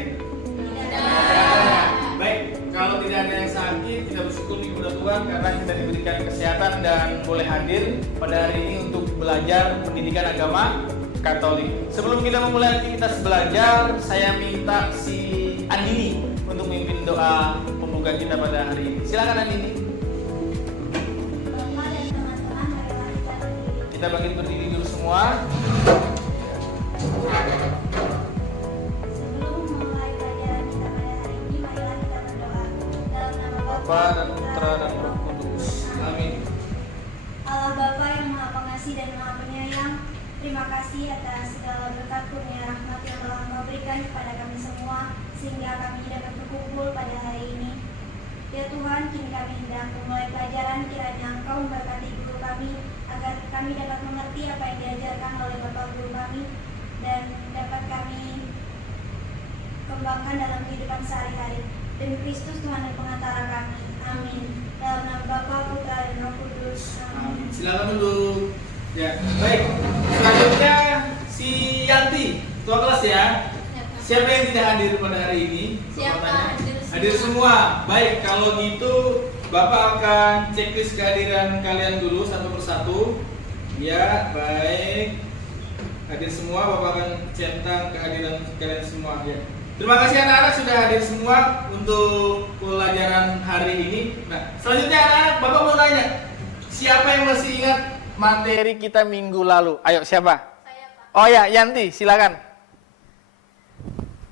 ini? Baik, kalau tidak ada yang sakit, kita bersyukur kepada Tuhan karena kita diberikan kesehatan dan boleh hadir pada hari ini untuk belajar pendidikan agama Katolik. Sebelum kita memulai aktivitas belajar, saya minta si Andini untuk memimpin doa pembuka kita pada hari ini. Silakan Andini. Kita bangkit berdiri dulu semua. Bapa dan Putra dan Roh Kudus. Amin. Allah Bapa yang Maha Pengasih dan Maha Penyayang, terima kasih atas segala berkat kurnia rahmat yang telah Engkau berikan kepada kami semua sehingga kami dapat berkumpul pada hari ini. Ya Tuhan, kini kami hendak memulai pelajaran, kiranya Engkau memberkati guru kami agar kami dapat mengerti apa yang diajarkan oleh Bapak Guru kami dan dapat kami kembangkan dalam kehidupan sehari-hari. Demi Kristus Tuhan dan pengantara kami. Amin. Dalam nama Bapa, Putra dan Roh Kudus. Amin. Silakan dulu. Ya, baik. Selanjutnya si Yanti, tua kelas ya. Siapa yang tidak hadir pada hari ini? Siapa? Hadir semua. Baik, kalau gitu Bapak akan checklist kehadiran kalian dulu satu persatu. Ya, baik. Hadir semua, Bapak akan centang kehadiran kalian semua. Ya. Terima kasih anak-anak sudah hadir semua untuk pelajaran hari ini. Nah, selanjutnya anak-anak, Bapak mau nanya, siapa yang masih ingat materi kita minggu lalu? Ayo, siapa? Saya, Pak. Oh ya, Yanti, silakan.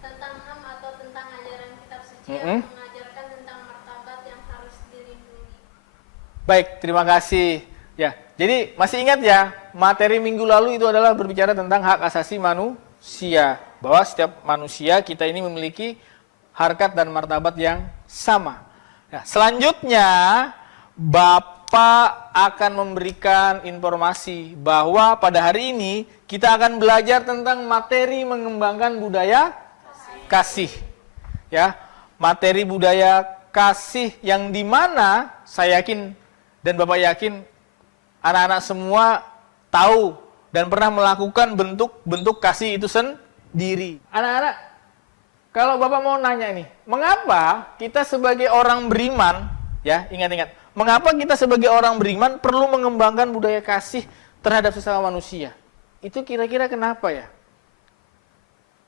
Tentang HAM atau tentang ajaran kitab suci yang mengajarkan tentang martabat yang harus dilindungi. Baik, terima kasih. Ya, jadi masih ingat ya, materi minggu lalu itu adalah berbicara tentang hak asasi manusia. Bahwa setiap manusia kita ini memiliki harkat dan martabat yang sama. Nah, selanjutnya Bapak akan memberikan informasi bahwa pada hari ini kita akan belajar tentang materi mengembangkan budaya kasih. Ya, materi budaya kasih yang dimana saya yakin dan Bapak yakin anak-anak semua tahu dan pernah melakukan bentuk-bentuk kasih itu sendiri. Anak-anak, kalau Bapak mau nanya nih, mengapa kita sebagai orang beriman, ya ingat-ingat, mengapa kita sebagai orang beriman perlu mengembangkan budaya kasih terhadap sesama manusia? Itu kira-kira kenapa ya?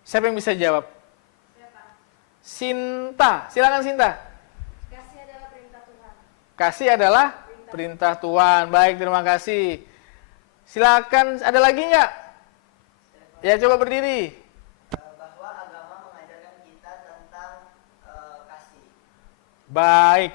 Siapa yang bisa jawab? Siapa? Sinta, silakan Sinta. Kasih adalah perintah Tuhan. Kasih adalah perintah Tuhan. Baik, terima kasih. Silakan, ada lagi nggak? Ya, coba berdiri. Bahwa agama mengajarkan kita tentang kasih. Baik.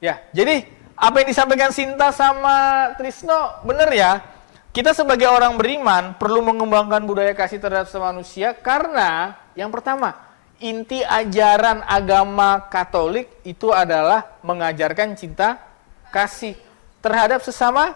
Ya, jadi apa yang disampaikan Sinta sama Trisno benar ya? Kita sebagai orang beriman perlu mengembangkan budaya kasih terhadap sesama manusia karena yang pertama, inti ajaran agama Katolik itu adalah mengajarkan cinta kasih terhadap sesama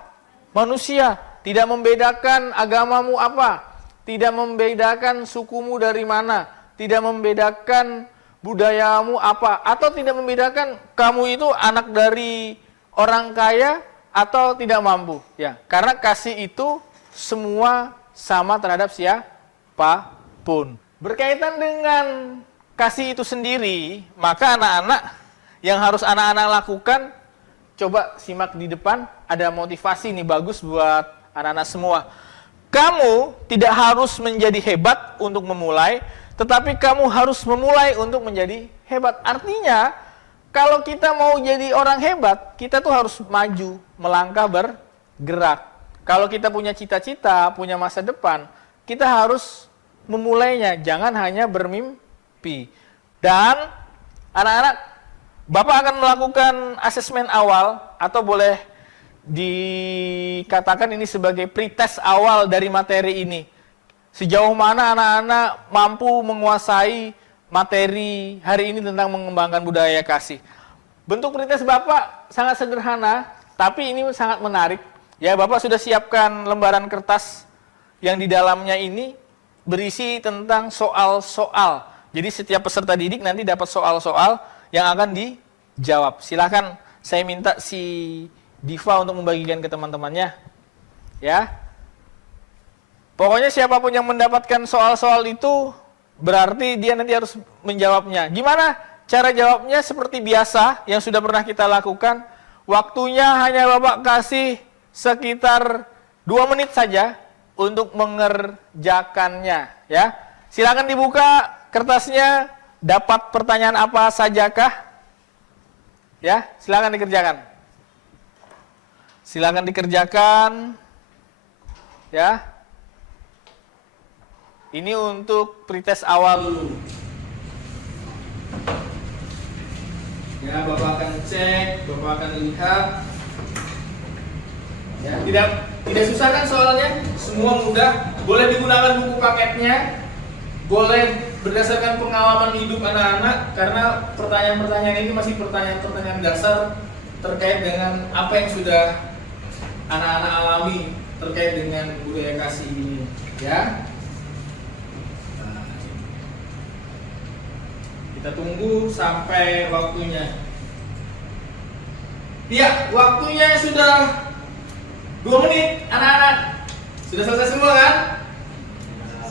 manusia. Tidak membedakan agamamu apa, tidak membedakan sukumu dari mana, tidak membedakan budayamu apa, atau tidak membedakan kamu itu anak dari orang kaya atau tidak mampu. Ya, karena kasih itu semua sama terhadap siapapun. Berkaitan dengan kasih itu sendiri, maka anak-anak yang harus anak-anak lakukan, coba simak di depan, ada motivasi nih bagus buat anak-anak semua. Kamu tidak harus menjadi hebat untuk memulai, tetapi kamu harus memulai untuk menjadi hebat. Artinya, kalau kita mau jadi orang hebat, kita tuh harus maju, melangkah, bergerak. Kalau kita punya cita-cita, punya masa depan, kita harus memulainya, jangan hanya bermimpi. Dan anak-anak, Bapak akan melakukan asesmen awal, atau boleh dikatakan ini sebagai pretest awal dari materi ini. Sejauh mana anak-anak mampu menguasai materi hari ini tentang mengembangkan budaya kasih. Bentuk pretest Bapak sangat sederhana, tapi ini sangat menarik. Ya, Bapak sudah siapkan lembaran kertas yang di dalamnya ini berisi tentang soal-soal. Jadi setiap peserta didik nanti dapat soal-soal yang akan dijawab. Silakan saya minta si Diva untuk membagikan ke teman-temannya. Ya. Pokoknya siapapun yang mendapatkan soal-soal itu berarti dia nanti harus menjawabnya. Gimana cara jawabnya? Seperti biasa yang sudah pernah kita lakukan. Waktunya hanya Bapak kasih sekitar 2 menit saja untuk mengerjakannya, ya. Silakan dibuka kertasnya. Dapat pertanyaan apa sajakah? Ya, silakan dikerjakan. Silakan dikerjakan. Ya. Ini untuk pretest awal dulu. Ya, Bapak akan cek, Bapak akan lihat. Ya, tidak susah kan soalnya? Semua mudah. Boleh digunakan buku paketnya. Boleh berdasarkan pengalaman hidup anak-anak, karena pertanyaan-pertanyaan ini masih pertanyaan-pertanyaan dasar terkait dengan apa yang sudah anak-anak alami terkait dengan budaya kasih ini, ya. Nah, kita tunggu sampai waktunya. Iya, waktunya sudah 2 menit, anak-anak. Sudah selesai semua kan?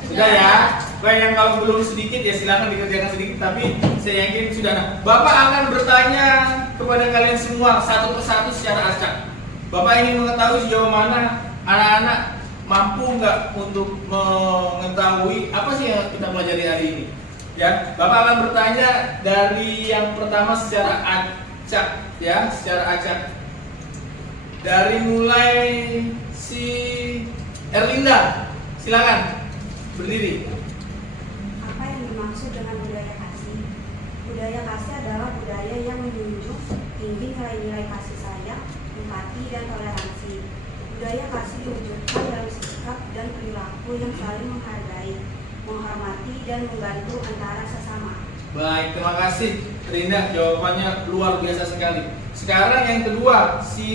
Sudah ya. Baik, yang kalau belum sedikit ya silakan dikerjakan sedikit, tapi saya yakin sudah. Nah, Bapak akan bertanya kepada kalian semua satu persatu secara acak. Bapak ingin mengetahui sejauh mana anak-anak mampu nggak untuk mengetahui apa sih yang kita pelajari hari ini. Ya, Bapak akan bertanya dari yang pertama secara acak, ya, secara acak. Dari mulai si Erlinda, silakan berdiri. Apa yang dimaksud dengan budaya kasih? Budaya kasih adalah budaya yang menjunjung tinggi nilai-nilai kasih sayang, empati, dan toleransi. Budaya kasih diwujudkan dalam sikap dan perilaku yang saling menghargai, menghormati, dan membantu antara sesama. Baik, terima kasih Rinda, jawabannya luar biasa sekali. Sekarang yang kedua, si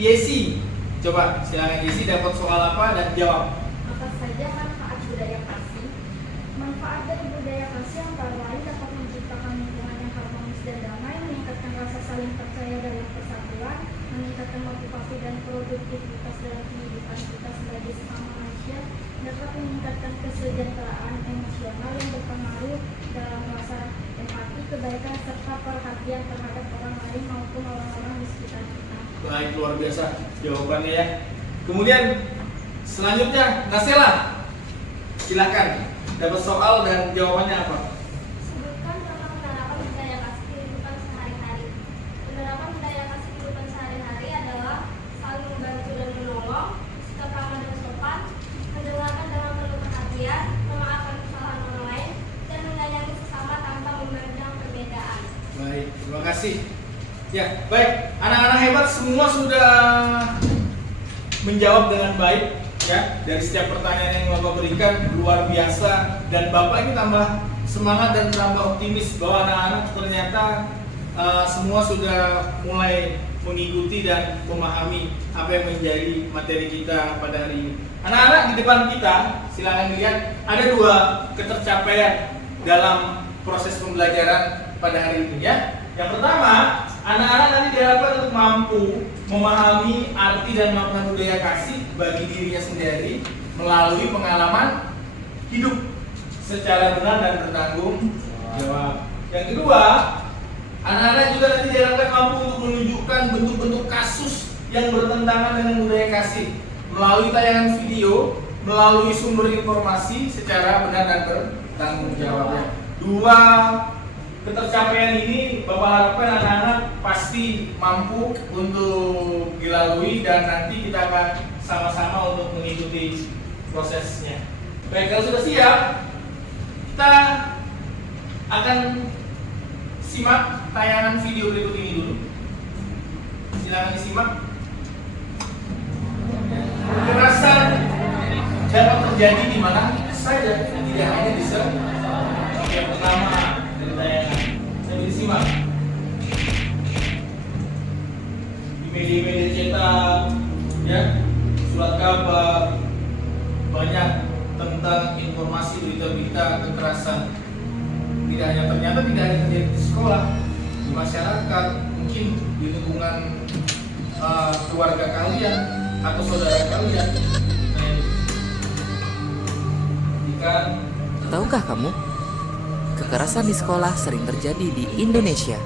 Yesi. Coba silakan Yesi, dapat soal apa dan jawab. Apa saja manfaat budaya kasih? Manfaat dari budaya kasih antara lain dapat menciptakan lingkungan yang harmonis dan damai, meningkatkan rasa saling percaya dalam persatuan, meningkatkan motivasi dan produktivitas dalam kehidupan kita sebagai sesama manusia, dapat meningkatkan kesejahteraan emosional yang berpengaruh dalam rasa empati, kebaikan, serta perhatian terhadap orang lain maupun orang-orang di sekitar kita. Baik, luar biasa jawabannya ya. Kemudian selanjutnya Nasela, silakan dapat soal dan jawabannya apa? Sebutkan contoh penerapan budaya kasih kehidupan sehari-hari. Penerapan budaya kasih kehidupan sehari-hari adalah saling membantu dan menolong, sikap ramah dan sopan, mendengarkan dengan penuh perhatian, memaafkan kesalahan orang lain, dan menyayangi sesama tanpa memandang perbedaan. Baik, terima kasih. Ya, baik. Anak-anak hebat semua sudah menjawab dengan baik. Ya, dari setiap pertanyaan yang Bapak berikan luar biasa, dan Bapak ini tambah semangat dan tambah optimis bahwa anak-anak ternyata semua sudah mulai mengikuti dan memahami apa yang menjadi materi kita pada hari ini. Anak-anak di depan kita, silakan dilihat ada 2 ketercapaian dalam proses pembelajaran pada hari ini ya. Yang pertama, anak-anak nanti diharapkan untuk mampu memahami arti dan makna budaya kasih bagi dirinya sendiri melalui pengalaman hidup secara benar dan bertanggung jawab. Yang kedua, anak-anak juga nanti diharapkan mampu untuk menunjukkan bentuk-bentuk kasus yang bertentangan dengan budaya kasih melalui tayangan video, melalui sumber informasi secara benar dan bertanggung jawab. 2 ketercapaian ini Bapak harapkan anak-anak pasti mampu untuk dilalui, dan nanti kita akan sama-sama untuk mengikuti prosesnya. Baik, kalau sudah siap, kita akan simak tayangan video berikut ini dulu. Silakan disimak. Kekerasan dapat terjadi di mana saja, tidak hanya di yang pertama dari tayangan. Saya disimak di media-media cetak, ya, surat kabar, banyak tentang informasi berita-berita kekerasan. Tidak hanya terjadi di sekolah, di masyarakat, mungkin di lingkungan keluarga kalian atau saudara kalian. Tahukah kamu Kekerasan di sekolah sering terjadi di Indonesia.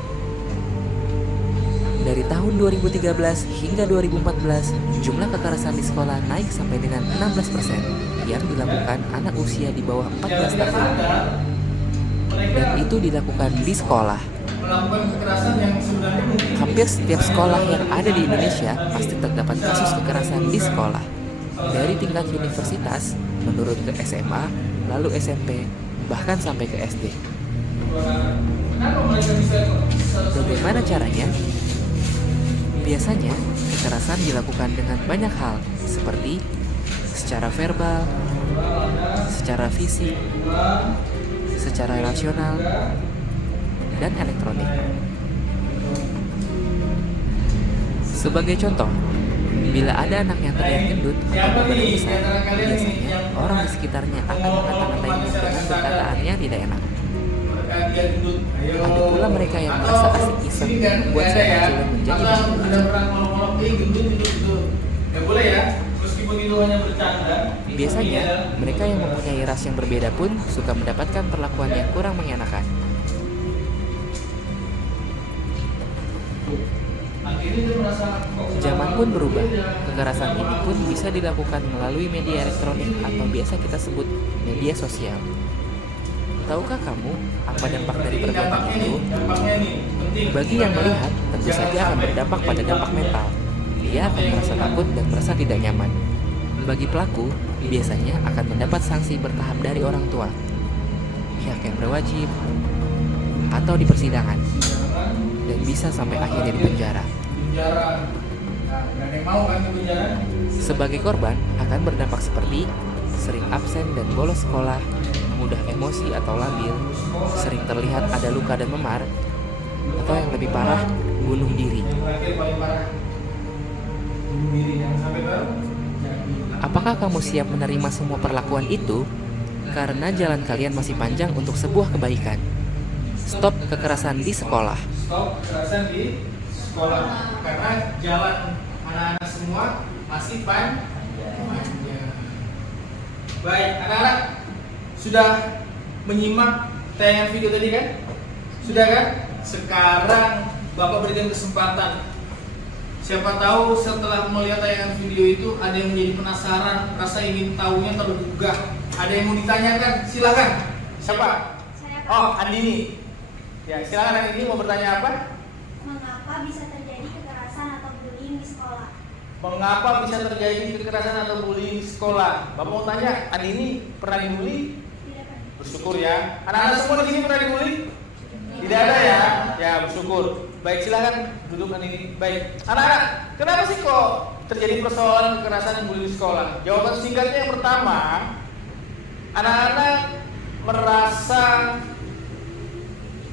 Dari tahun 2013 hingga 2014, jumlah kekerasan di sekolah naik sampai dengan 16% yang dilakukan anak usia di bawah 14 tahun. Dan itu dilakukan di sekolah. Hampir setiap sekolah yang ada di Indonesia pasti terdapat kasus kekerasan di sekolah. Dari tingkat universitas, menurun ke SMA, lalu SMP, bahkan sampai ke SD. Bagaimana caranya? Biasanya, kekerasan dilakukan dengan banyak hal, seperti secara verbal, secara fisik, secara rasional, dan elektronik. Sebagai contoh, bila ada anak yang terlihat gendut atau berbadan besar, biasanya orang di sekitarnya akan mengata-ngatainya dengan perkataan yang tidak enak. Ada pula mereka yang merasa asik iseng membuat si kecil menjadi Biasanya, mereka yang mempunyai ras yang berbeda pun suka mendapatkan perlakuan yang kurang mengenakan. Zaman pun berubah, kekerasan ini pun bisa dilakukan melalui media elektronik atau biasa kita sebut media sosial. Tahukah kamu apa dampak dari perbuatan itu? Bagi yang melihat, tentu saja akan berdampak pada dampak mental. Dia akan merasa takut dan merasa tidak nyaman. Bagi pelaku, biasanya akan mendapat sanksi bertahap dari orang tua, pihak yang berwajib, atau di persidangan, dan bisa sampai akhirnya di penjara. Sebagai korban, akan berdampak seperti sering absen dan bolos sekolah, mudah emosi atau labil, sering terlihat ada luka dan memar, atau yang lebih parah, bunuh diri. Apakah kamu siap menerima semua perlakuan itu? Karena jalan kalian masih panjang untuk sebuah kebaikan. Stop kekerasan di sekolah. Stop kekerasan di sekolah. Karena jalan anak-anak semua masih panjang. Baik, anak-anak sudah menyimak tayangan video tadi kan? Sudah kan? Sekarang Bapak berikan kesempatan. Siapa tahu setelah melihat tayangan video itu ada yang menjadi penasaran, rasa ingin tahunya tergugah. Ada yang mau ditanyakan? Silakan. Siapa? Saya Oh, Andini. Ya, silakan Andini, mau bertanya apa? Mengapa bisa terjadi kekerasan atau bullying di sekolah? Mengapa bisa terjadi kekerasan atau bullying di sekolah? Bapak mau tanya, Andini pernah dibully? Tidak pernah. Bersyukur ya. Anak-anak semua di sini pernah dibully? Tidak ada ya? Ya, bersyukur. Baik, silakan duduk Andini. Baik. Anak-anak, kenapa sih kok terjadi persoalan kekerasan dan bullying di sekolah? Jawaban singkatnya yang pertama, anak-anak merasa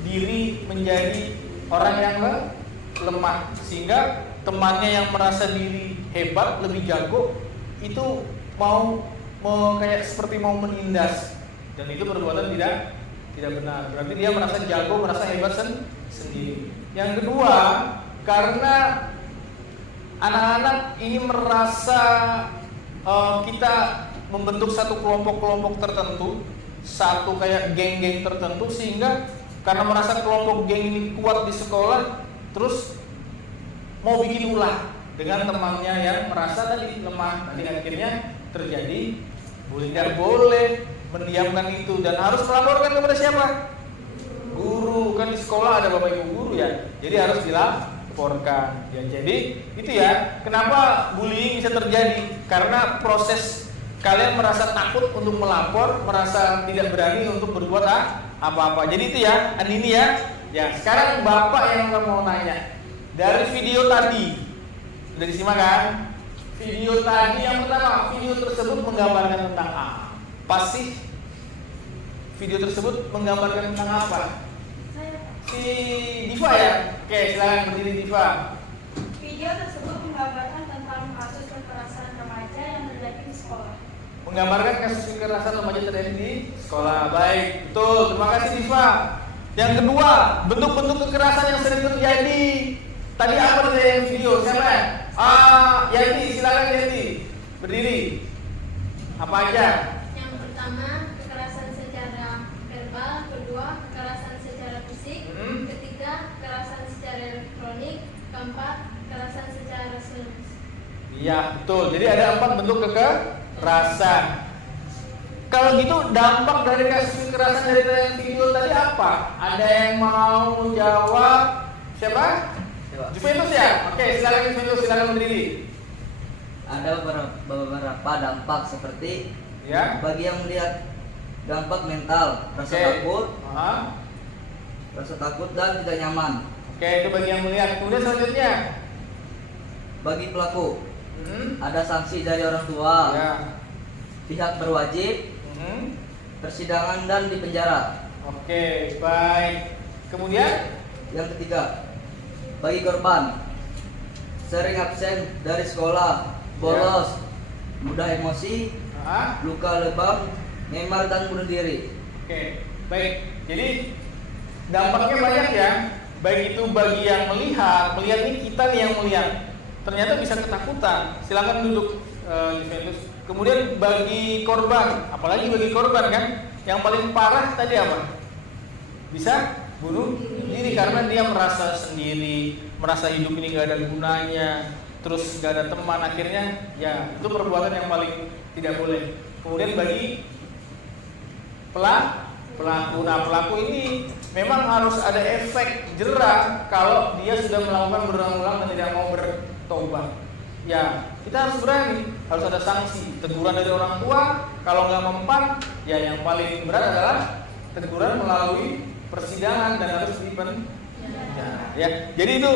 diri menjadi orang yang lemah, sehingga temannya yang merasa diri hebat, lebih jago, itu mau kayak seperti mau menindas, dan itu perbuatan tidak benar. Berarti dia merasa jago, merasa hebat sendiri. Yang kedua, karena anak-anak ini merasa kita membentuk satu kelompok-kelompok tertentu, satu kayak geng-geng tertentu, sehingga karena merasa kelompok geng ini kuat di sekolah, terus mau bikin ulah dengan temannya yang merasa tadi lemah. Nanti akhirnya terjadi bullying. Tidak boleh mendiamkan itu dan harus melaporkan kepada siapa? Guru. Kan di sekolah ada bapak ibu guru ya, jadi harus dilaporkan ya. Jadi itu ya, kenapa bullying bisa terjadi, karena proses kalian merasa takut untuk melapor, merasa tidak berani untuk berbuat apa-apa. Jadi itu ya, Andini ya. Ya, sekarang bapak yang mau nanya. Dari video tadi sudah disimak kan? Video tadi yang pertama, video tersebut menggambarkan tentang apa sih? Video tersebut menggambarkan tentang apa? Si Diva ya? Oke, silakan berdiri Diva. Video tersebut menggambarkan tentang kasus kekerasan remaja yang terjadi di sekolah. Menggambarkan kasus kekerasan remaja terjadi di sekolah. Baik, betul. Terima kasih Diva. Yang kedua, bentuk-bentuk kekerasan yang sering terjadi. Tadi apa dari video? Siapa? Yanti, silakan Yanti. Berdiri. Apa aja? Yang pertama, kekerasan secara verbal. Kedua, Iya, betul. Jadi ada 4 bentuk kekerasan. Kalau gitu dampak dari kasus kekerasan dari tayangan video tadi apa? Ada yang mau jawab? Siapa? Juventus ya? Oke, silakan Juventus, silakan berdiri. Ada beberapa dampak seperti Ya. bagi yang melihat dampak mental, rasa Oke. takut, Aha. rasa takut dan tidak nyaman. Oke, itu bagi yang melihat. Kemudian selanjutnya. Bagi pelaku, Hmm. ada sanksi dari orang tua, Ya. pihak berwajib, Hmm. persidangan dan dipenjara. Oke, baik. Kemudian Yang ketiga, bagi korban, sering absen dari sekolah, bolos, mudah emosi, Aha. luka lebam, memar dan bunuh diri. Oke, baik. Jadi dampaknya banyak ya. Baik itu bagi yang melihat ini kita nih yang melihat. Ternyata bisa ketakutan. Silakan duduk Juventus. Kemudian bagi korban, apalagi bagi korban kan, yang paling parah tadi apa? Bisa bunuh diri karena dia merasa sendiri, merasa hidup ini gak ada gunanya, terus gak ada teman, akhirnya ya itu perbuatan yang paling tidak boleh. Kemudian bagi pelaku, nah pelaku ini memang harus ada efek jerah kalau dia sudah melakukan berulang-ulang dan tidak mau bertobat. Ya, kita harus berani, harus ada sanksi, teguran dari orang tua. Kalau nggak mempan, ya yang paling berat adalah teguran melalui persidangan dan harus dipenjara. Ya, jadi itu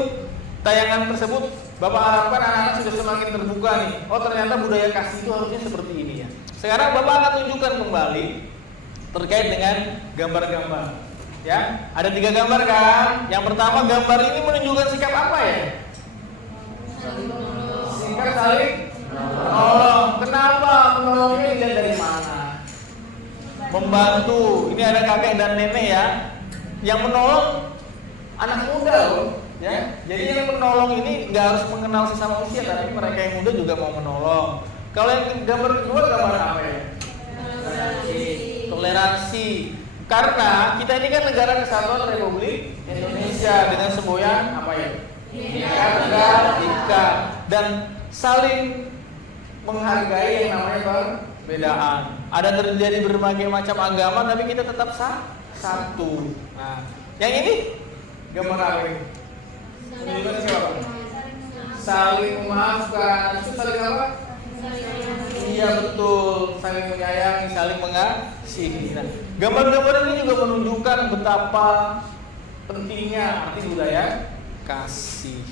tayangan tersebut Bapak harapkan anak-anak sudah semakin terbuka nih. Oh ternyata budaya kasih itu harusnya seperti ini ya. Sekarang Bapak akan tunjukkan kembali terkait dengan gambar-gambar. Ya, ada 3 gambar kan? Yang pertama gambar ini menunjukkan sikap apa ya? Sikap saling menolong. Kenapa menolongnya dilihat dari mana? Membantu. Ini ada kakek dan nenek ya. Yang menolong anak muda loh. Ya, jadi yang menolong ini nggak harus mengenal sesama usia, tapi mereka yang muda juga mau menolong. Kalau yang gambar kedua gambar apa ya? Toleransi. Karena kita ini kan negara kesatuan Republik Indonesia dengan semboyan apa ya? Bineka Ika dan saling menghargai yang namanya perbedaan. Ada terjadi berbagai macam agama, tapi kita tetap satu. Nah, yang ini gambar apa ini? Menunjukkan siapa? Saling memaafkan. Itu saling apa? Iya betul, saling menyayangi, saling mengasihi. Nah, gambar-gambar ini juga menunjukkan betapa pentingnya arti budaya kasih.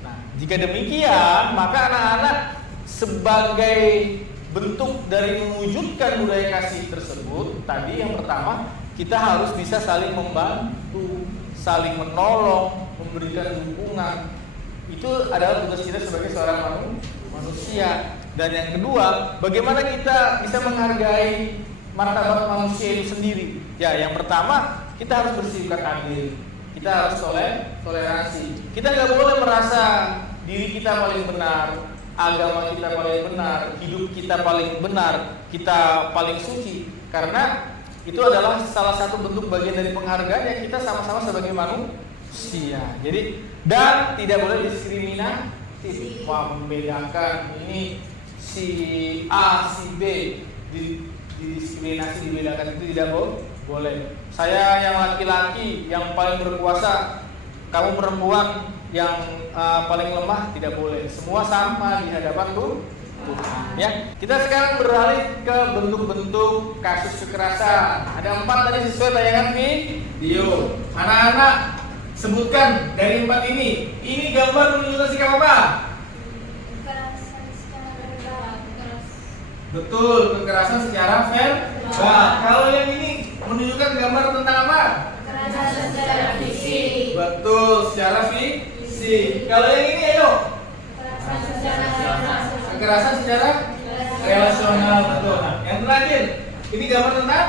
Nah, jika demikian, maka anak-anak sebagai bentuk dari mewujudkan budaya kasih tersebut, tadi yang pertama kita harus bisa saling membantu, saling menolong, memberikan dukungan. Itu adalah tugas kita sebagai seorang manusia. Dan yang kedua, bagaimana kita bisa menghargai martabat manusia itu sendiri. Ya, yang pertama kita harus bersikap adil. Kita harus toleransi. Kita nggak boleh merasa diri kita paling benar, agama kita paling benar, hidup kita paling benar, kita paling suci. Karena itu adalah salah satu bentuk bagian dari penghargaan yang kita sama-sama sebagai manusia. Jadi dan tidak boleh diskriminatif, membedakan ini si A, si B, diskriminasi, dibedakan itu tidak boleh. Saya yang laki-laki yang paling berkuasa, kamu perempuan yang paling lemah, tidak boleh. Semua sama di hadapan Tuhan. Ya, kita sekarang beralih ke bentuk-bentuk kasus kekerasan. Ada 4 tadi sesuai tayangan video. Anak-anak sebutkan dari 4 ini. Ini gambar menunjukkan sikap apa? Kekerasan secara verbal. Betul, kekerasan secara verbal. Kalau yang ini menunjukkan gambar tentang apa? Kekerasan secara fisik. Betul, secara fisik. Kalau yang ini ayo. Kekerasan secara relasional, betul. Nah, yang terakhir, ini gambar tentang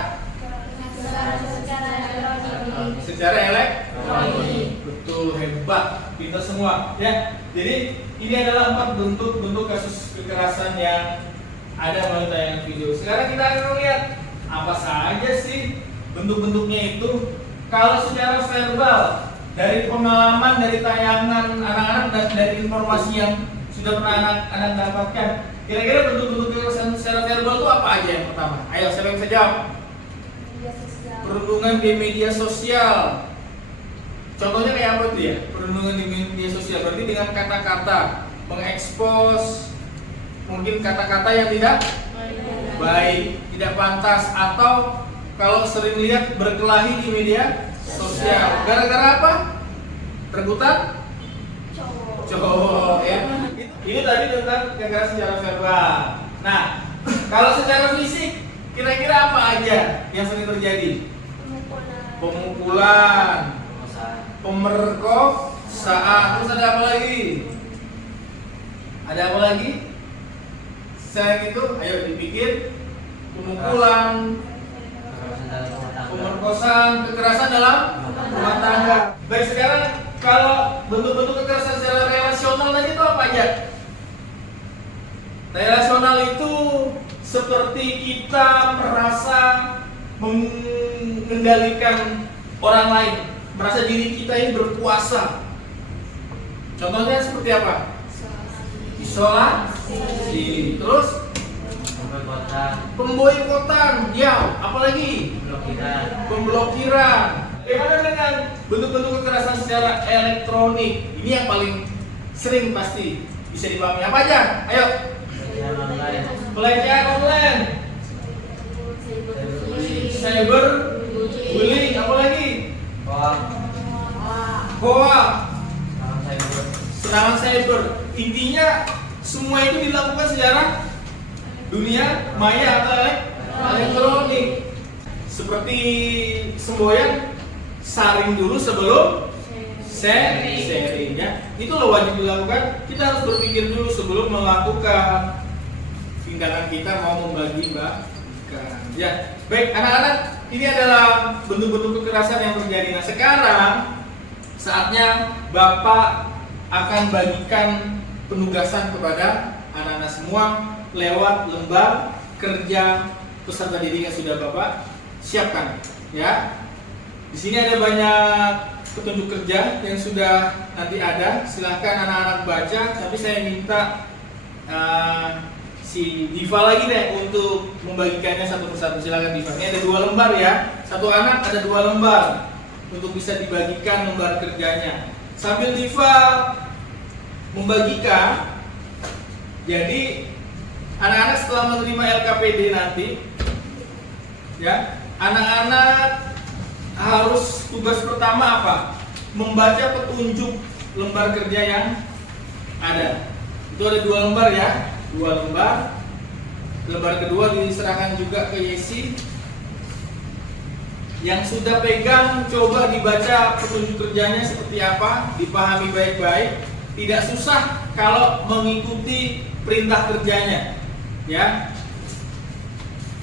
secara elektronik. Betul, hebat, pintar semua. Ya, jadi ini adalah 4 bentuk kasus kekerasan yang ada melalui tayangan video. Sekarang kita akan lihat apa saja sih bentuk-bentuknya itu. Kalau secara verbal, dari pengalaman, dari tayangan anak-anak dan dari informasi yang sudah pernah anak dapatkan. Kira-kira bentuk-bentuk kekerasan secara verbal itu apa aja yang pertama? Ayo, siapa yang bisa jawab? Media sosial. Perundungan di media sosial. Contohnya kayak apa tuh ya? Perundungan di media sosial berarti dengan kata-kata mengekspos mungkin kata-kata yang tidak baik, tidak pantas, atau kalau sering lihat berkelahi di media sosial. Gara-gara apa? Rebutan cowok ya. Ini tadi tentang kekerasan secara verbal. Nah, kalau secara fisik kira-kira apa aja yang sering terjadi? Pemukulan, pemerkosaan, terus ada apa lagi? Ada apa lagi? Selain itu, ayo dipikir. Pemukulan, pemerkosaan, kekerasan dalam rumah tangga. Baik, sekarang kalau bentuk-bentuk kekerasan secara relasional tadi itu apa aja? Relasional itu seperti kita merasa mengendalikan orang lain, merasa diri kita ini berkuasa. Contohnya seperti apa? Isolasi. Terus pemboikotan. Ya, apalagi? Pemblokiran. Bagaimana dengan bentuk-bentuk kekerasan secara elektronik? Ini yang paling sering pasti bisa dipahami. Apa aja? Ayo. Pelecehan online, cyber bullying, apa lagi? Hoax, serangan cyber. Intinya semua itu dilakukan secara dunia maya atau elektronik. Seperti semboyan, saring dulu sebelum sharing ya. Itu loh wajib dilakukan. Kita harus berpikir dulu sebelum melakukan tindakan kita mau membagi-bagikan. Ya, baik anak-anak, ini adalah bentuk-bentuk kekerasan yang terjadi. Nah, sekarang saatnya Bapak akan bagikan penugasan kepada anak-anak semua lewat lembar kerja peserta didik yang sudah Bapak siapkan. Ya, di sini ada banyak petunjuk kerja yang sudah nanti ada. Silahkan anak-anak baca. Tapi saya minta si Diva lagi deh untuk membagikannya satu persatu. Silakan Diva. Ini ada 2 lembar ya. Satu anak ada 2 lembar untuk bisa dibagikan lembar kerjanya. Sambil Diva membagikan, jadi anak-anak setelah menerima LKPD nanti, ya, anak-anak harus tugas pertama apa? Membaca petunjuk lembar kerja yang ada. Itu ada 2 lembar ya. 2 lembar. Lembar kedua diserahkan juga ke Yesi. Yang sudah pegang, coba dibaca petunjuk kerjanya seperti apa, dipahami baik-baik. Tidak susah kalau mengikuti perintah kerjanya, ya.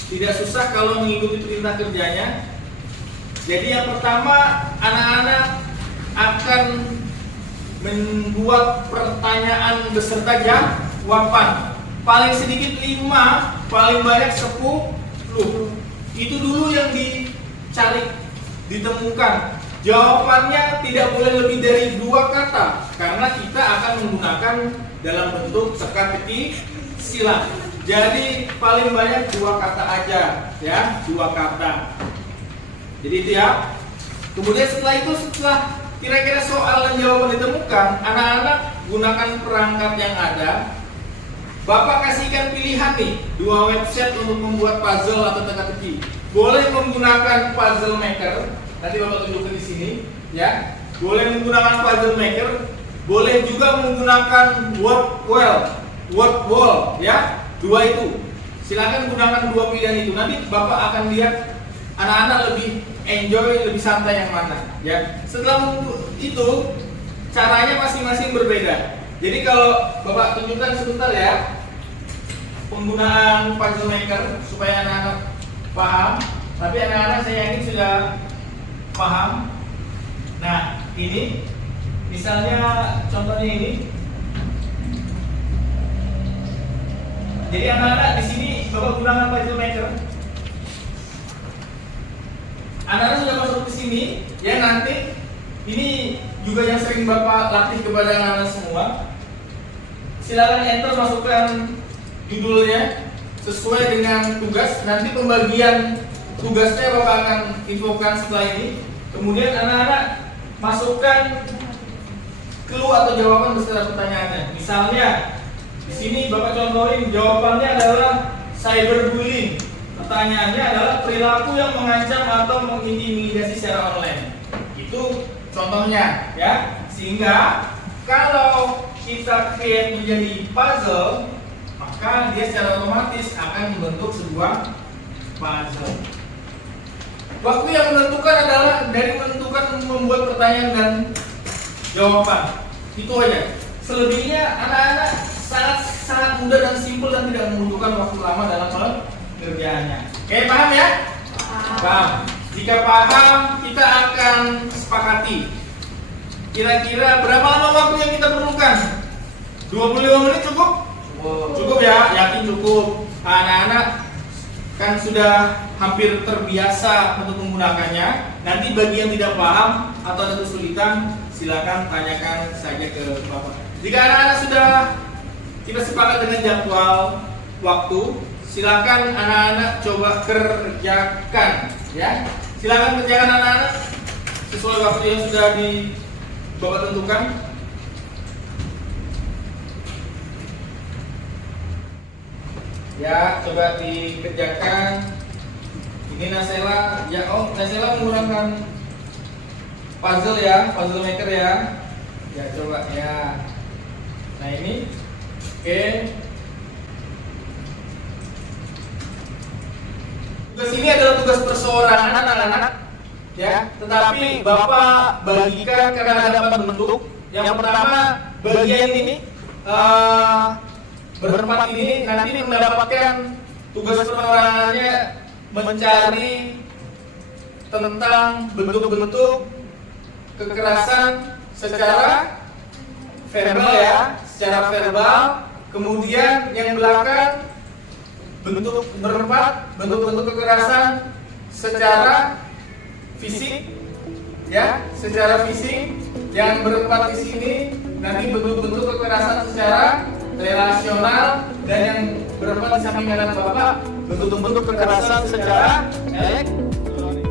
Tidak susah kalau mengikuti perintah kerjanya. Jadi yang pertama, anak-anak akan membuat pertanyaan beserta jawaban. Paling sedikit 5, paling banyak 10. Itu dulu yang dicari, ditemukan. Jawabannya tidak boleh lebih dari 2 kata, karena kita akan menggunakan dalam bentuk teka-teki silang. Jadi paling banyak 2 kata aja, ya, 2 kata. Jadi itu ya. Kemudian setelah kira-kira soal dan jawaban ditemukan, anak-anak gunakan perangkat yang ada. Bapak kasihkan pilihan nih, 2 website untuk membuat puzzle atau teka-teki. Boleh menggunakan puzzle maker, nanti Bapak tunjukkan di sini, ya. Boleh menggunakan puzzle maker, boleh juga menggunakan word wall, ya. 2 itu. Silakan gunakan 2 pilihan itu. Nanti Bapak akan lihat anak-anak lebih enjoy, lebih santai yang mana, ya. Setelah itu, caranya masing-masing berbeda. Jadi kalau Bapak tunjukkan sebentar ya, penggunaan puzzle maker supaya anak-anak paham. Tapi anak-anak saya yakin sudah paham. Nah, ini misalnya contohnya ini. Jadi anak-anak di sini Bapak gunakan puzzle maker. Anak-anak sudah masuk ke sini, ya. Nanti ini juga yang sering Bapak latih kepada anak-anak semua. silakan enter masukkan judulnya sesuai dengan tugas. Nanti pembagian tugasnya Bapak akan infokan setelah ini. Kemudian anak-anak masukkan clue atau jawaban beserta pertanyaannya. Misalnya di sini Bapak contohin jawabannya adalah cyberbullying. Pertanyaannya adalah perilaku yang mengancam atau mengintimidasi secara online. Itu contohnya ya. Sehingga kalau kita create menjadi puzzle, maka dia secara otomatis akan membentuk sebuah puzzle. Waktu yang menentukan adalah dari menentukan membuat pertanyaan dan jawaban. Itu aja. Selebihnya anak-anak sangat mudah dan simpel dan tidak membutuhkan waktu lama dalam pengerjaannya. Oke, paham ya? Paham. Jika paham, kita akan sepakati. Kira-kira berapa lama waktu yang kita perlukan? 25 menit cukup? Cukup ya? Yakin cukup. Anak-anak kan sudah hampir terbiasa untuk menggunakannya. Nanti bagi yang tidak paham atau ada kesulitan, silakan tanyakan saja ke Bapak. Jika anak-anak sudah kita sepakat dengan jadwal waktu, silakan anak-anak coba kerjakan ya. Silakan kerjakan anak-anak sesuai waktu yang sudah Bapak tentukan. Ya, coba dikerjakan. Ini Nasela, ya Nasela menggunakan puzzle ya, puzzle maker ya. Ya coba ya. Nah ini, oke. Tugas ini adalah tugas perseorangan anak-anak, ya. Tetapi Bapak bagikan karena ada 4 bentuk. Yang pertama bagian ini. Berempat ini nanti mendapatkan tugas perorangannya mencari tentang bentuk-bentuk kekerasan secara verbal ya, secara verbal. Kemudian yang belakang bentuk berempat bentuk-bentuk kekerasan secara fisik ya, secara fisik. Yang berempat di sini nanti bentuk-bentuk kekerasan secara relasional, dan yang berempat di samping kanan Bapak bentuk-bentuk kekerasan secara elektronik.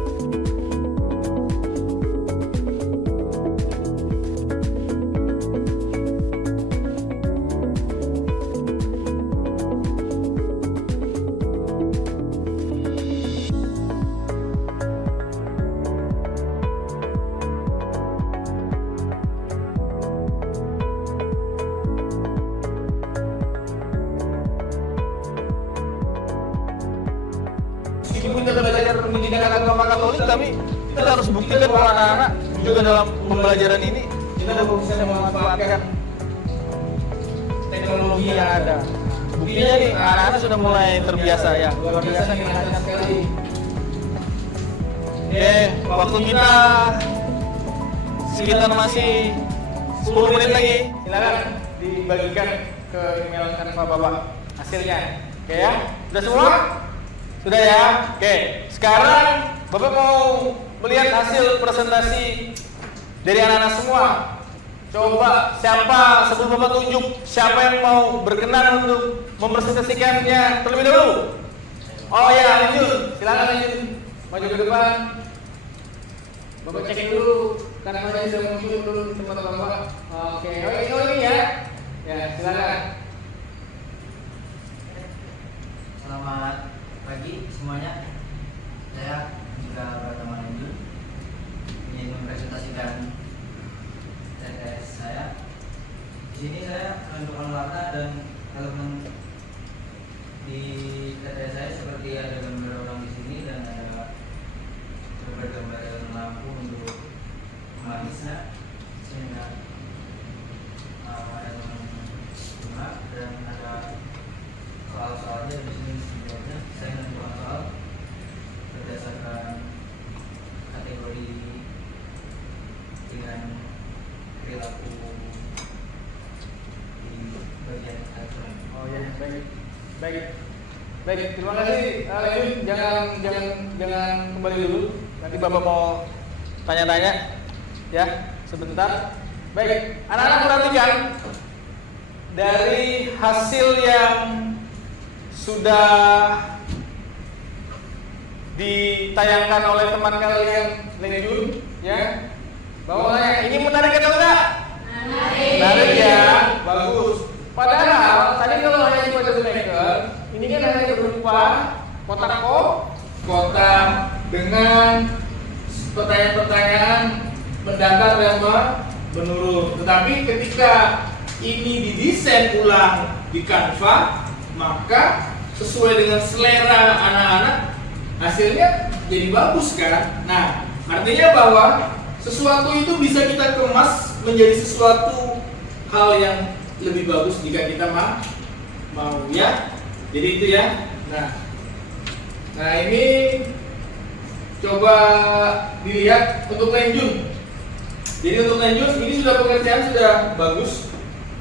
Meskipun kita belajar pendidikan agama Katolik, tapi kita harus buktikan bahwa anak-anak juga dalam pembelajaran ini kita bisa memanfaatkan teknologi yang ada. Buktinya nih, anak-anak sudah mulai terbiasa ya. Luar biasa menyenangkan sekali. Oke, waktu kita sekitar masih 10 menit lagi. Silakan dibagikan ke email kantor Bapak hasilnya. Oke ya, sudah semua? Sudah ya? Oke, sekarang Bapak mau melihat hasil presentasi dari anak-anak semua. Coba siapa, sebelum Bapak tunjuk, siapa yang mau berkenan untuk mempresentasikannya terlebih dahulu? Oh ya, lanjut. Silakan lanjut. Maju ke depan. Bapak cek dulu karena sudah muncul dulu di tempat Bapak. Oke, oh ini ya. Ya, silakan. Selamat pagi semuanya. Saya juga Pratama Lanjut ingin mempresentasikan TTS saya. Di sini saya menentukan warna dan elemen di TTS saya seperti ada gambar orang di sini dan ada gambar lampu untuk pemanisnya, sehingga elemen bunga dan ada soal-soalnya di sini. Sebenarnya saya menentukan soal berdasarkan kategori dengan perilaku di bagian elektronik. Oh ya, baik. Terima kasih. Lanjut, jangan kembali dulu. Nanti Bapak mau tanya-tanya, ya, sebentar. Baik, anak-anak perhatikan. dari hasil yang sudah ditayangkan oleh teman kalian Lenjun, ya, bahwa ini menarik atau enggak? Menarik ya, bagus. Padahal tadi kalau hanya di Water Maker, ini kan hanya berupa kotak dengan pertanyaan-pertanyaan mendatar dan menurun. Tetapi ketika ini didesain ulang di Canva, maka sesuai dengan selera anak-anak, hasilnya jadi bagus kan? Nah, artinya bahwa sesuatu itu bisa kita kemas menjadi sesuatu hal yang lebih bagus jika kita mau ya. Jadi itu ya. Nah ini coba dilihat untuk Lenjun. Jadi untuk Lenjun ini sudah pengerjaan sudah bagus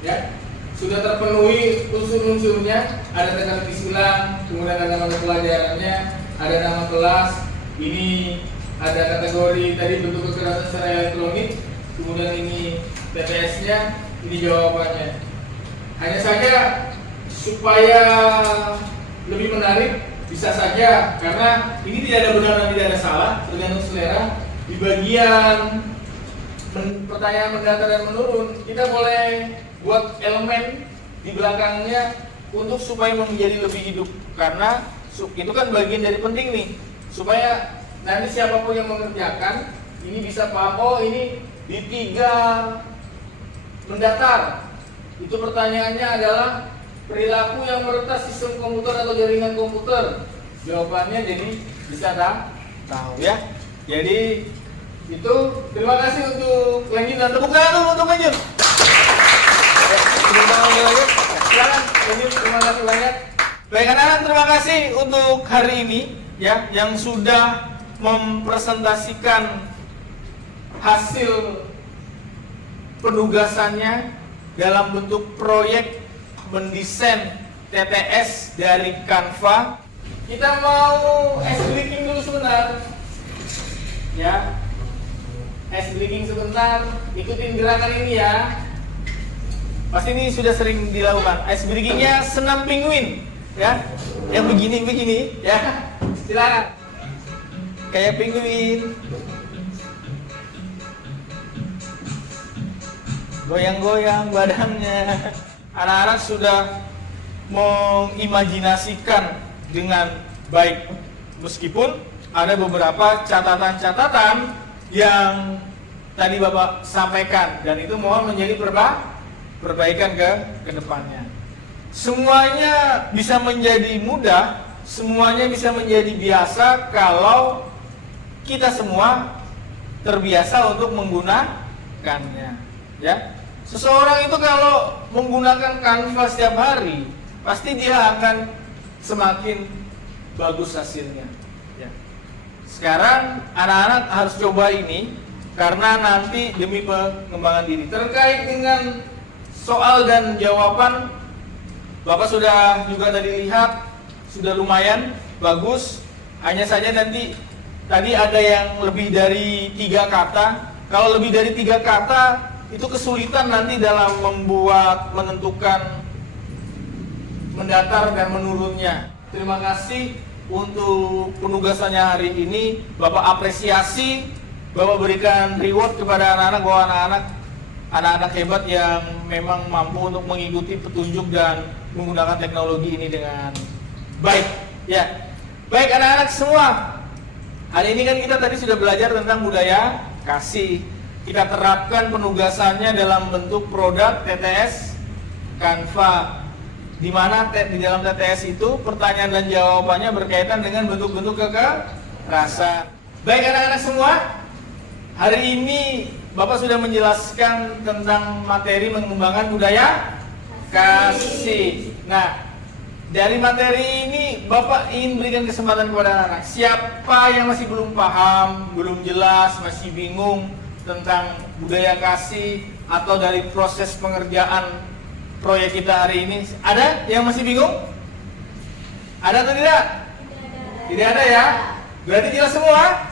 ya. Sudah terpenuhi unsur-unsurnya, ada teka-teki silang, kemudian ada nama pelajarannya, ada nama kelas, ini ada kategori tadi bentuk kekerasan secara elektronik, kemudian ini TTS-nya, ini jawabannya. Hanya saja supaya lebih menarik, bisa saja karena ini tidak ada benar dan tidak ada salah, tergantung selera. Di bagian pertanyaan mendatar dan menurun, kita boleh buat elemen di belakangnya untuk supaya menjadi lebih hidup, karena itu kan bagian dari penting nih, supaya nanti siapapun yang mengerjakan ini bisa paham, oh ini di 3 mendatar itu pertanyaannya adalah perilaku yang meretas sistem komputer atau jaringan komputer. Jawabannya jadi bisa tahu ya. Jadi itu, terima kasih untuk Lenjun dan tepuk tangan dulu untuk Lenjun. Silakan Lenjun, terima kasih banyak. Baik anak-anak, terima kasih untuk hari ini ya, yang sudah mempresentasikan hasil penugasannya dalam bentuk proyek mendesain TTS dari Canva. Kita mau ice breaking dulu sebentar ya, ice breaking sebentar, ikutin gerakan ini ya. Pasti ini sudah sering dilakukan. Ice breakingnya senam penguin ya, yang begini ya. Silakan, kayak penguin, goyang-goyang badannya. Anak-anak sudah mengimajinasikan dengan baik, meskipun ada beberapa catatan-catatan yang tadi Bapak sampaikan, dan itu mohon menjadi perbaikan ke depannya. Semuanya bisa menjadi mudah, semuanya bisa menjadi biasa kalau kita semua terbiasa untuk menggunakannya ya. Seseorang itu kalau menggunakan Canva setiap hari, pasti dia akan semakin bagus hasilnya ya. Sekarang anak-anak harus coba ini, karena nanti demi pengembangan diri. Terkait dengan soal dan jawaban, Bapak sudah juga tadi lihat, sudah lumayan bagus. Hanya saja nanti tadi ada yang lebih dari 3 kata. Kalau lebih dari 3 kata itu kesulitan nanti dalam menentukan mendatar dan menurunnya. Terima kasih untuk penugasannya hari ini. Bapak apresiasi, Bapak berikan reward kepada anak-anak, bahwa anak-anak hebat yang memang mampu untuk mengikuti petunjuk dan menggunakan teknologi ini dengan baik ya. Baik anak-anak semua, hari ini kan kita tadi sudah belajar tentang budaya kasih. Kita terapkan penugasannya dalam bentuk produk TTS Canva, di mana di dalam TTS itu pertanyaan dan jawabannya berkaitan dengan bentuk-bentuk kekerasan. Baik anak-anak semua, hari ini Bapak sudah menjelaskan tentang materi mengembangkan budaya kasih. Nah, dari materi ini Bapak ingin berikan kesempatan kepada anak-anak. Siapa yang masih belum paham, belum jelas, masih bingung tentang budaya kasih atau dari proses pengerjaan proyek kita hari ini, ada yang masih bingung? Ada atau tidak? Tidak ada ya? Berarti jelas semua?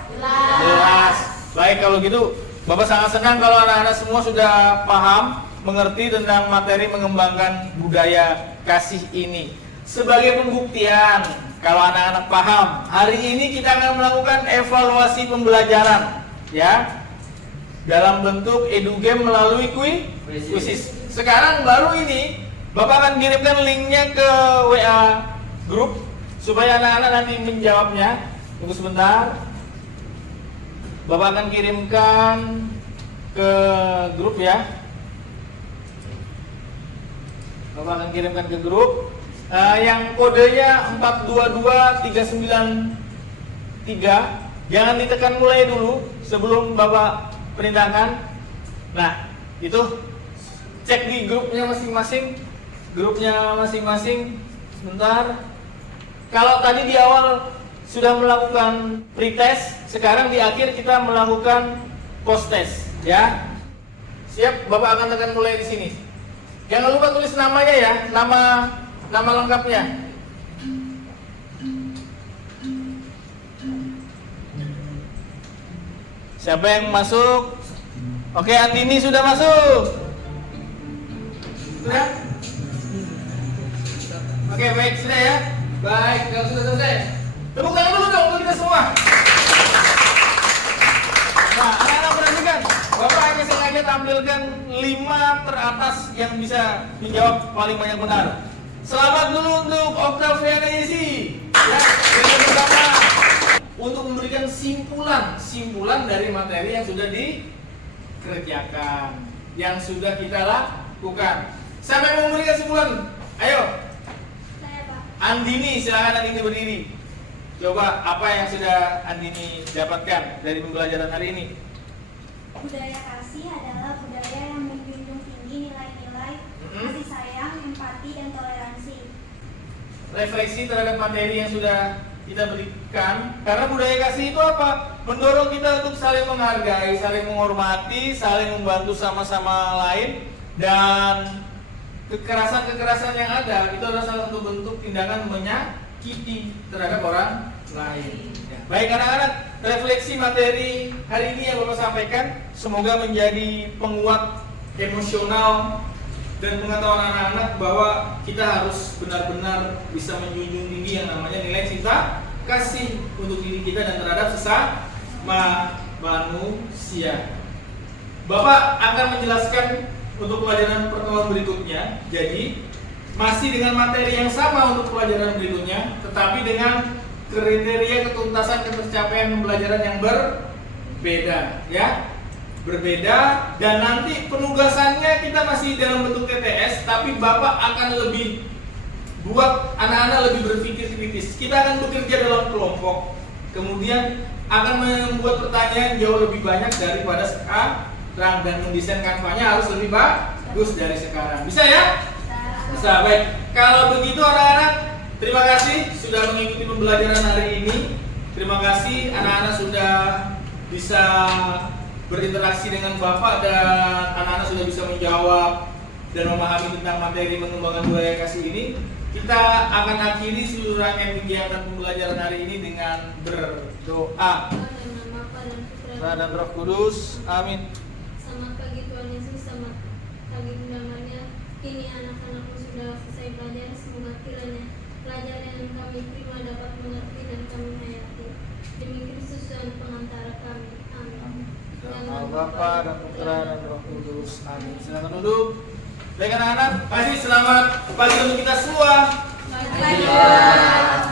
Jelas. Baik, kalau gitu Bapak sangat senang kalau anak-anak semua sudah paham mengerti tentang materi mengembangkan budaya kasih ini. Sebagai pembuktian, kalau anak-anak paham, hari ini kita akan melakukan evaluasi pembelajaran, ya, dalam bentuk edugame melalui kuisis. Sekarang baru ini, Bapak akan kirimkan linknya ke WA grup supaya anak-anak nanti menjawabnya. Tunggu sebentar. Bapak akan kirimkan ke grup ya. Bapak akan kirimkan ke grup. Yang kodenya 422393. Jangan ditekan mulai dulu sebelum Bapak perintahkan. Nah, itu cek di grupnya masing-masing. Grupnya masing-masing. Sebentar. Kalau tadi di awal sudah melakukan pretest, sekarang di akhir kita melakukan post test, ya. Siap, Bapak akan tekan mulai di sini. Jangan lupa tulis namanya ya, nama lengkapnya. Siapa yang masuk? Oke, Andini sudah masuk. Sudah? Oke, baik, sudah ya. Baik, kalau sudah selesai, tepuk tangan dulu dong untuk kita semua. Nah, anak-anak perhatikan, Bapak hanya sengaja tampilkan 5 teratas yang bisa menjawab paling banyak benar. Selamat dulu untuk Octavian Ezi, ya, yang pertama, untuk memberikan simpulan dari materi yang sudah dikerjakan, yang sudah kita lakukan. Siapa yang mau memberikan simpulan? Ayo. Saya, Pak. Andini, silakan Andini berdiri. Coba apa yang sudah Andini dapatkan dari pembelajaran hari ini? Budaya kasih adalah budaya yang menjunjung tinggi nilai-nilai kasih sayang, empati, dan toleransi. Refleksi terhadap materi yang sudah kita berikan. Karena budaya kasih itu apa? Mendorong kita untuk saling menghargai, saling menghormati, saling membantu sama-sama lain, dan kekerasan-kekerasan yang ada itu adalah salah satu bentuk tindakan menyakiti terhadap orang lain. Ya. Baik anak-anak, refleksi materi hari ini yang Bapak sampaikan semoga menjadi penguat emosional dan pengetahuan anak-anak bahwa kita harus benar-benar bisa menjunjung tinggi yang namanya nilai cinta kasih untuk diri kita dan terhadap sesama manusia. Bapak akan menjelaskan untuk pelajaran pertemuan berikutnya. Jadi masih dengan materi yang sama untuk pelajaran berikutnya, tetapi dengan kriteria ketuntasan ketercapaian pembelajaran yang berbeda, ya, berbeda. Dan nanti penugasannya kita masih dalam bentuk TTS, tapi Bapak akan lebih buat anak-anak lebih berpikir kritis. Kita akan bekerja dalam kelompok, kemudian akan membuat pertanyaan jauh lebih banyak daripada sekarang, dan mendesain kanvanya harus lebih bagus dari sekarang. Bisa ya? Bisa. Baik. Kalau begitu anak-anak, terima kasih sudah mengikuti pembelajaran hari ini. Terima kasih anak-anak sudah bisa berinteraksi dengan Bapak dan anak-anak sudah bisa menjawab dan memahami tentang materi mengembangkan budaya kasih ini. Kita akan akhiri seluruh rangkaian kegiatan pembelajaran hari ini dengan berdoa. Putra dan Roh Kudus. Amin. Selamat pagi Tuhan Yesus, selamat pagi undangannya. Kini anak-anakmu sudah selesai belajar. Semoga kiranya pelajaran yang kami terima dapat mengerti dan kami hayati. Demi Kristus Tuhan pengantara kami. Amin. Nama Bapa dan Putra dan Roh Kudus. Amin. Silakan duduk. Baik anak-anak, pasti selamat pagi untuk kita semua. Pagi.